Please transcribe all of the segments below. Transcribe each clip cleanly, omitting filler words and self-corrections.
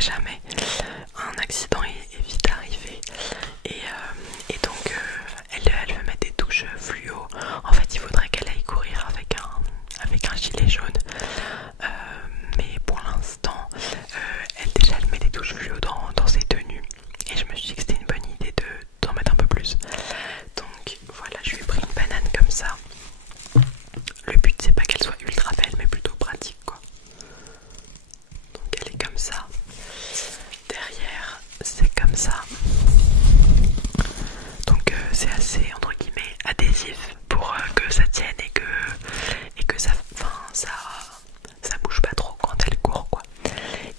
sait jamais, un accident est vite arrivé. Et donc elle veut mettre des touches fluo. En fait il faudrait qu'elle aille courir avec un gilet jaune. Mais pour l'instant elle met des touches fluo dans ses tenues. Et je me suis dit que c'était une bonne idée d'en mettre un peu plus. Donc voilà, je lui ai pris une banane comme ça. Le but c'est pas qu'elle soit ultra belle mais plutôt pratique quoi. Donc elle est comme ça. Derrière c'est comme ça. Donc c'est assez entre guillemets adhésif pour que ça tienne et que ça bouge pas trop quand elle court quoi.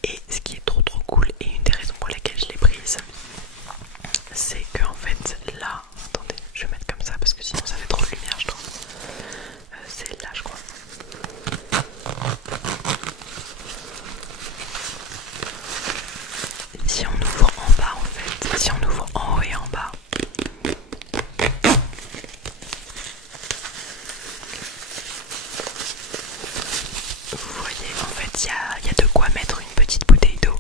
Et ce qui est trop cool et une des raisons pour lesquelles je l'ai prise, c'est que en fait là, attendez, je vais mettre comme ça parce que sinon ça fait trop de lumière je trouve. C'est là je crois. Si on ouvre en bas en fait, si on ouvre en haut et en bas, vous voyez en fait il y a de quoi mettre une petite bouteille d'eau.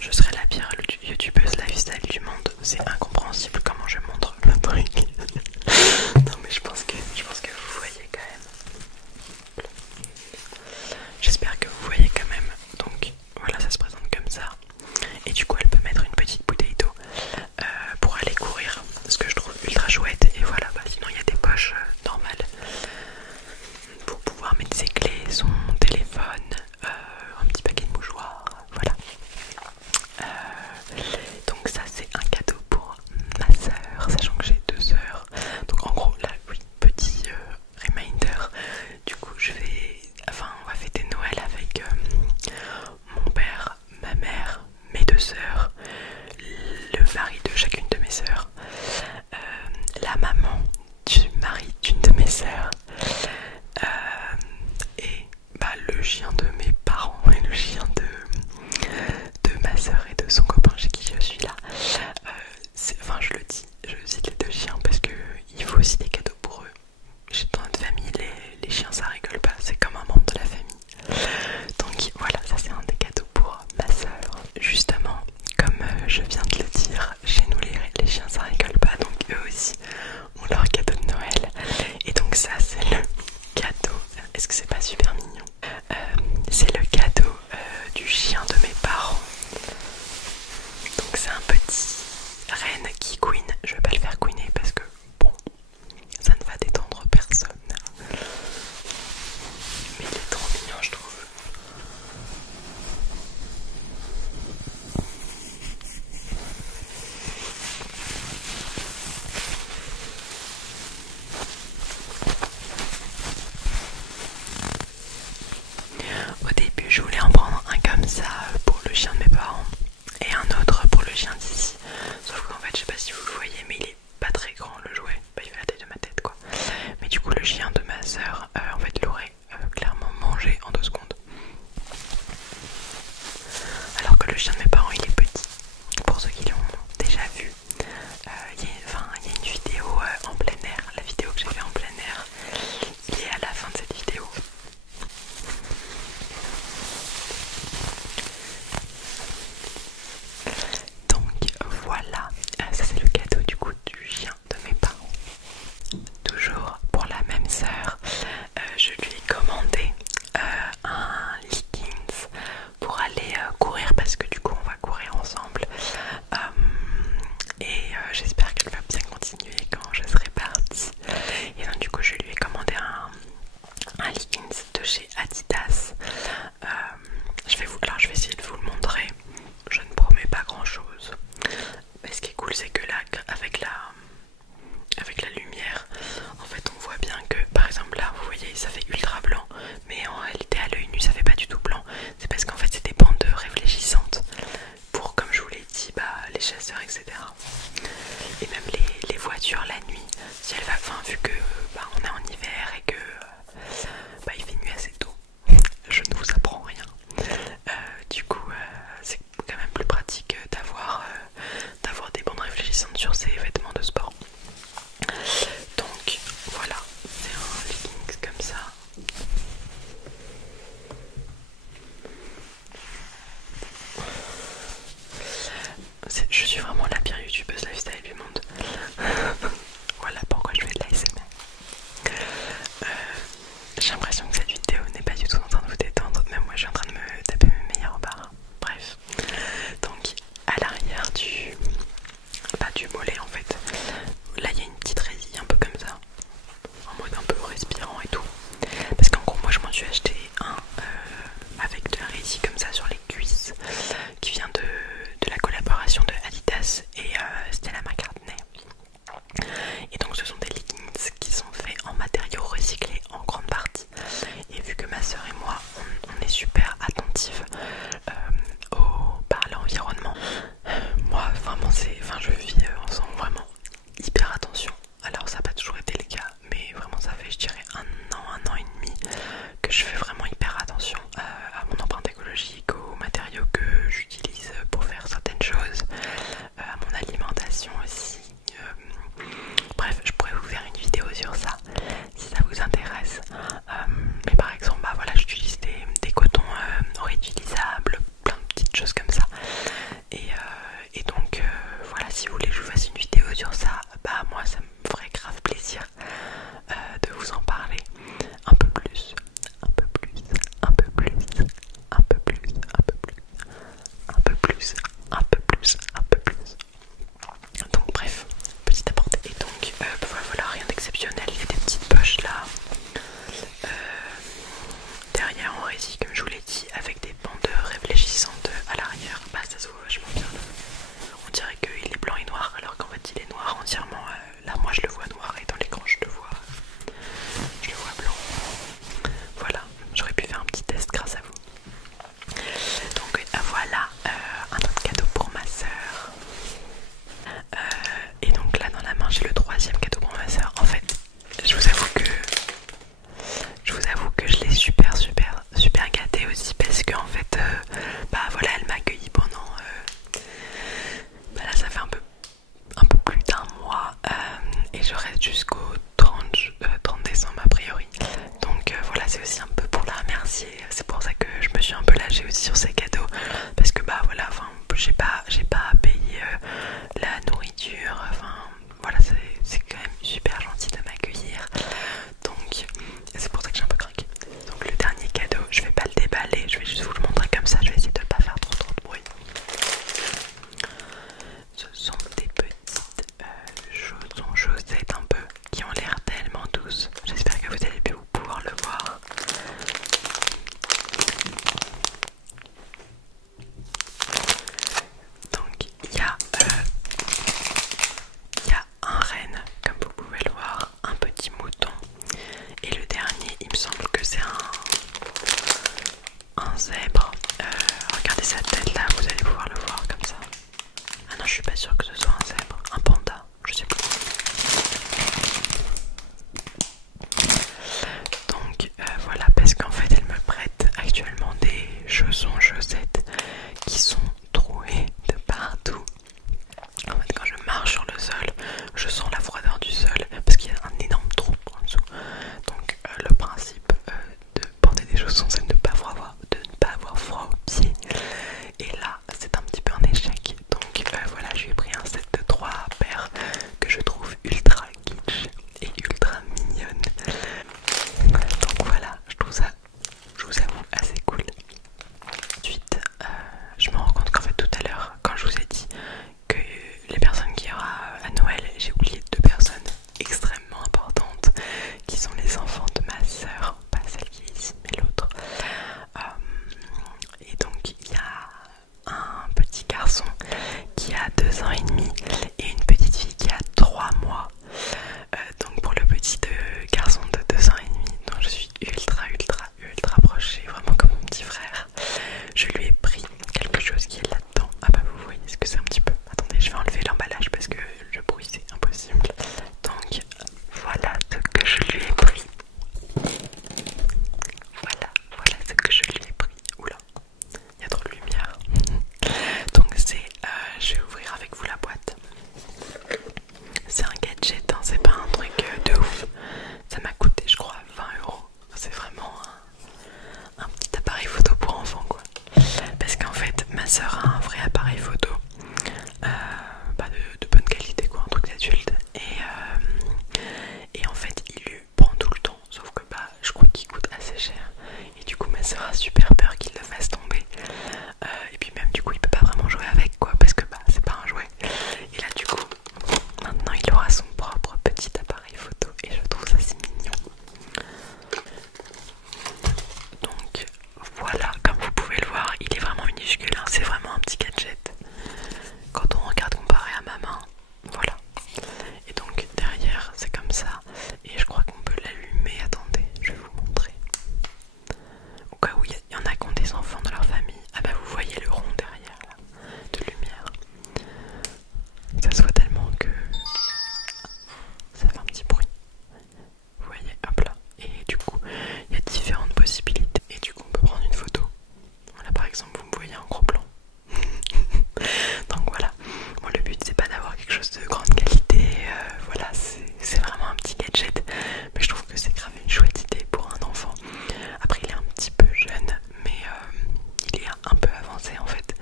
Je serais la pire youtubeuse lifestyle du monde. C'est incompréhensible comment je montre le truc. Non mais je pense que vous voyez quand même. J'espère que vous voyez quand même. Donc voilà, ça se présente comme ça. Et du coup elle peut mettre une petite bouteille d'eau pour aller courir. Ce que je trouve ultra chouette. Et voilà, sinon il y a des poches normales pour pouvoir mettre ses clés, son téléphone, un petit paquet de mouchoirs. Voilà. Donc ça c'est un cadeau pour ma soeur, sachant que j'ai 2 sœurs. Donc en gros là oui, petit reminder. Du coup on va fêter Noël avec mon père, ma mère, mes 2 sœurs, le mari de chacune de mes sœurs, la maman du mari d'une de mes sœurs, et le chien de mes parents et le chien de ma soeur et de son copain chez qui je suis là. Enfin je le dis, je cite les 2 chiens parce que il faut aussi des cadeaux pour eux. Dans notre famille les chiens ça rigole pas, c'est comme un membre de la famille. Donc voilà, ça c'est un des cadeaux pour ma soeur. Justement, comme je viens de le dire, chez nous les chiens ça rigole pas, donc eux aussi ont leur cadeau de Noël. Et donc ça c'est le cadeau, est-ce que c'est pas super mignon? C'est le cadeau du chien de mes parents. Donc c'est un petit renne qui couine. Je vais pas le faire couiner parce que bon, ça ne va détendre personne. Mais il est trop mignon je trouve. Au début je voulais en prendre un comme ça pour le chien de mes parents et un autre pour le chien d'ici. Sauf qu'en fait je sais pas si vous le voyez mais il est pas très grand le jouet. Il fait la taille de ma tête quoi. Mais du coup le chien de ma soeur en fait l'aurait clairement mangé en 2 secondes. Alors que le chien de mes parents il est petit. Pour ceux qui l'ont déjà vu, il y a une vidéo en plein air. La vidéo que j'ai fait en plein air, il est à la fin de cette vidéo. Donc voilà, ça c'est le cadeau du coup du chien de mes parents. Toujours pour la même sœur, je lui ai commandé un leggings pour aller courir parce que du coup en Je suis vraiment la pire youtubeuse lifestyle du monde. Voilà pourquoi je fais de l'ASMR. J'ai l'impression que cette vidéo n'est pas du tout en train de vous détendre, même moi je suis en train de me taper mes meilleures barres. Bref, donc à l'arrière du mollet en fait, là il y a une petite résille un peu comme ça, en mode un peu respirant et tout. Parce qu'en gros moi je m'en suis acheté un avec de la résille comme ça sur les cuisses, qui vient de la collaboration de Adidas et Stella McCartney. Et donc ce sont des leggings qui sont faits en matériaux recyclés en grande partie. Et vu que ma soeur et moi on est super attentifs à l'environnement, moi vraiment je vis en faisant vraiment hyper attention. Alors ça n'a pas toujours été le cas, mais vraiment ça fait je dirais un an et demi que je fais vraiment hyper attention à mon empreinte écologique, aux matériaux que j'utilise pour faire certaines choses, à mon alimentation aussi. Bref, je pourrais vous faire une vidéo sur ça si ça vous intéresse. Mais par exemple, bah voilà, j'utilise des cotons réutilisables, plein de petites choses comme ça. Et donc voilà, si vous voulez que je vous fasse une vidéo sur ça, bah moi ça me ferait grave plaisir de vous en parler un peu plus, un peu plus, un peu plus, un peu plus, un peu plus, un peu plus, un peu plus, un peu plus. Donc bref, petit aparté. Et donc voilà, rien d'exceptionnel. Il y a des petites poches là derrière en résille comme je vous l'ai dit, avec des bandes réfléchissantes à l'arrière. Bah ça se voit vachement bien là. On dirait qu'il est blanc et noir alors qu'en fait il est noir entièrement. Là moi je le vois noir et dans l'écran je le vois blanc. Voilà, j'aurais pu faire un petit test grâce à vous. Donc voilà un autre cadeau pour ma soeur. Et donc là dans la main j'ai le troisième cadeau pour ma soeur. En fait je vous avoue que je l'ai super gâtée aussi, parce qu'en fait bah voilà, elle m'a accueilli pendant bah là ça fait un peu plus d'un mois et je reste jusqu'au 30 décembre a priori. Donc voilà, c'est aussi un peu pour la remercier. C'est pour ça que je me suis un peu lâchée aussi sur ces cadeaux, parce que bah voilà, enfin j'ai pas à payer la nourriture, enfin voilà, c'est quand même super gentil de m'accueillir. Donc c'est pour ça que j'ai un peu craqué. Donc le dernier cadeau, je vais pas le déballer, je vais juste vous le montrer comme ça, je vais essayer de pas faire trop de bruit. Ce sont des petites chaussettes un peu qui ont l'air tellement douces. J'espère que vous allez bien pouvoir le voir. Donc il y a un renne, comme vous pouvez le voir, un petit mouton, et le dernier il me semble que c'est un zèbre. Regardez sa tête là, vous allez pouvoir le voir comme ça. Ah non, je suis pas sûre que ce soit un zèbre, un panda, je sais plus. Donc voilà, parce qu'en fait elle me prête actuellement des chaussettes qui sont trouées de partout. En fait quand je marche sur le sol, je sens la froideur du sol parce qu'il y a un énorme trou en dessous. Donc le principe de porter des chaussons, c'est de ne pas avoir froid aux pieds. Et là c'est un petit peu un échec. Donc voilà, je lui ai pris un set de 3 paires que je trouve ultra kitsch et ultra mignonne. Donc voilà, je trouve ça, je vous avoue, assez cool. Ensuite je me rends compte qu'en fait tout à l'heure, quand je vous ai dit que les personnes qui aura à Noël, j'ai oublié 2 personnes extrêmement importantes qui sont les enfants de ma soeur, pas celle qui est ici mais l'autre. Et donc il y a un petit garçon qui a 2 ans et demi et une petite fille qui a 3 mois. Donc pour le petit garçon de 2 ans et demi, dont je suis ultra proche, vraiment comme mon petit frère, je lui ai pris quelque chose qui est là-dedans. Ah bah vous voyez ce que c'est un petit peu. Attendez, je vais enlever l'emballage parce que le bruit c'est impossible. Donc voilà ce que je lui ai pris. Voilà ce que je lui ai pris. Oula, il y a trop de lumière. Donc c'est, je vais ouvrir avec vous la boîte. C'est un gadget, hein, c'est pas un truc de ouf. Ça m'a coûté je crois 20 €. C'est vraiment un petit appareil photo pour enfants quoi. Parce qu'en fait ma soeur a un vrai appareil photo faire peur qu'il le fasse tomber. Et puis même du coup il peut pas vraiment jouer avec quoi, parce que bah c'est pas un jouet. Et là du coup maintenant il aura son propre petit appareil photo et je trouve ça si mignon. Donc voilà, comme vous pouvez le voir, il est vraiment minuscule, hein, c'est vraiment un petit gadget. Quand on regarde comparé à ma main, voilà. Et donc derrière c'est comme ça, et je crois qu'on peut l'allumer. Attendez, je vais vous montrer. Au cas où il y en a qui ont des enfants dans leur famille, ah bah vous voyez le rond derrière là, de lumière. Ça se voit tellement que ça fait un petit bruit. Vous voyez, hop là. Et du coup, il y a différentes possibilités. Et du coup, on peut prendre une photo. Voilà, par exemple, vous me voyez en gros plan. Donc voilà. Moi, le but, c'est pas d'avoir quelque chose de grande qualité. Voilà, c'est vraiment un petit gadget. Mais je trouve que c'est grave une chouette idée pour un enfant. Après, il est un petit peu jeune, mais il est un peu avancé en fait.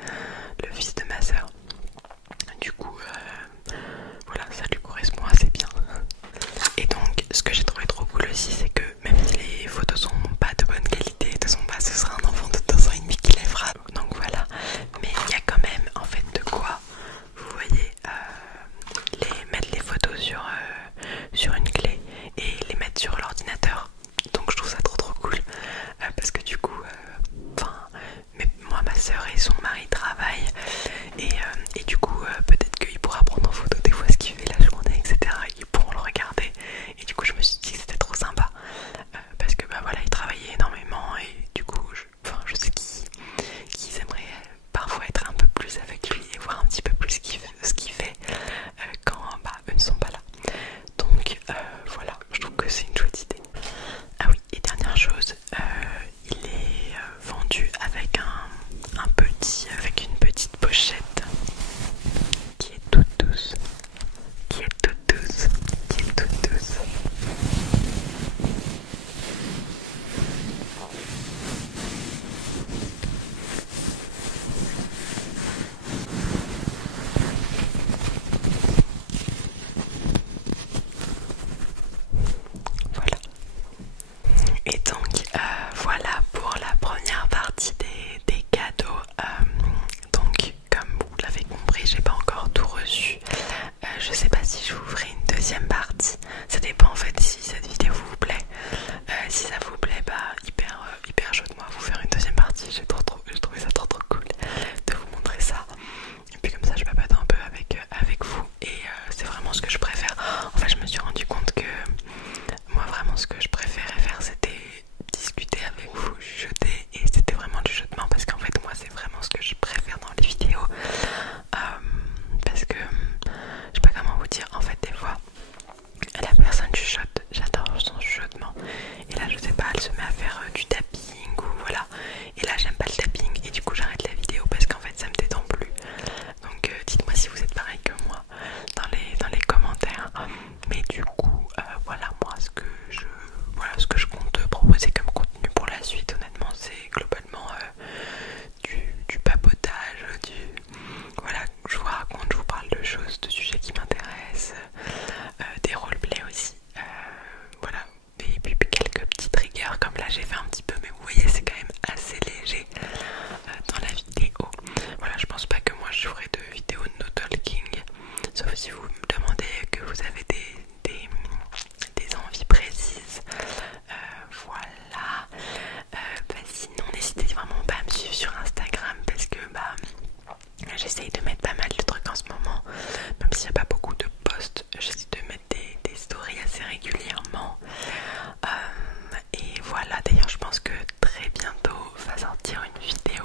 Le fils de ma soeur. Du coup, voilà, ça lui correspond assez bien. Et donc, ce que j'ai trouvé trop cool aussi, c'est que même si les photos sont pas de bonne qualité, de toute façon, bah, ce sera un enfant de 2 ans et demi qui les fera. Donc voilà, mais il y a quand même en fait de quoi, vous voyez, mettre les photos sur une clé et les mettre sur l'ordinateur. Donc je trouve ça trop cool, parce que du coup, moi, ma soeur et son mari travaillent, et du coup peut-être qu'il pourra prendre en photo des fois ce qu'il fait la journée, etc. Ils pourront le regarder, et du coup je me suis dit que c'était trop sympa, parce que bah voilà, ils travaillaient énormément, et du coup je sais qu'ils aimeraient parfois être un peu plus avec lui et voir un petit peu plus ce qu'il fait quand bah, eux ne sont pas là. Donc voilà, je trouve que c'est une chouette idée. Ah oui, et dernière chose, il est vendu avec avec une petite pochette qui est toute douce, qui est toute douce, qui est toute douce. Voilà. Et donc voilà pour la première partie des cadeaux. Donc comme vous l'avez compris, j'ai pas encore tout reçu. Je sais pas si je vous ferai une deuxième partie. Ça dépend en fait si cette vidéo vous plaît. Si ça vous plaît, bah hyper chaud de moi vous faire une deuxième partie. J'ai trouvé ça trop cool de vous montrer ça. Et puis comme ça je papote un peu avec vous. Et c'est vraiment ce que je préfère. En fait je me suis rendu compte que moi vraiment ce que je préférais faire c'était discuter avec vous, chuchoter, et c'était vraiment du chuchotement parce qu'en fait moi c'est vraiment ce que je préfère dans les vidéos, parce que je sais pas comment vous dire, en fait des fois la personne chuchote, j'adore son chuchotement, et là je sais pas, elle se met à faire du tapping ou voilà, et là j'aime pas le tapping et du coup j'arrête la vidéo parce qu'en fait ça me détend plus. Donc dites-moi si vous êtes pareil que moi dans les commentaires. Mais du coup voilà, moi ce que je compte proposer comme contenu pour la suite, honnêtement c'est globalement du papotage, voilà, je vous raconte, je vous parle de choses, de sujets qui m'intéressent, des roleplays aussi, voilà, et puis quelques petits triggers comme là j'ai fait un petit peu, mais vous voyez c'est quand même assez léger dans la vidéo. Voilà, je pense pas que moi je ferai de vidéos de no talking, sauf si vous me demandez que vous avez des envies précises. Voilà. Sinon n'hésitez vraiment pas à me suivre sur Instagram parce que j'essaye de mettre pas mal de trucs en ce moment, même s'il n'y a pas beaucoup de posts, j'essaie de mettre des stories assez régulièrement. Et voilà, d'ailleurs je pense que très bientôt va sortir une vidéo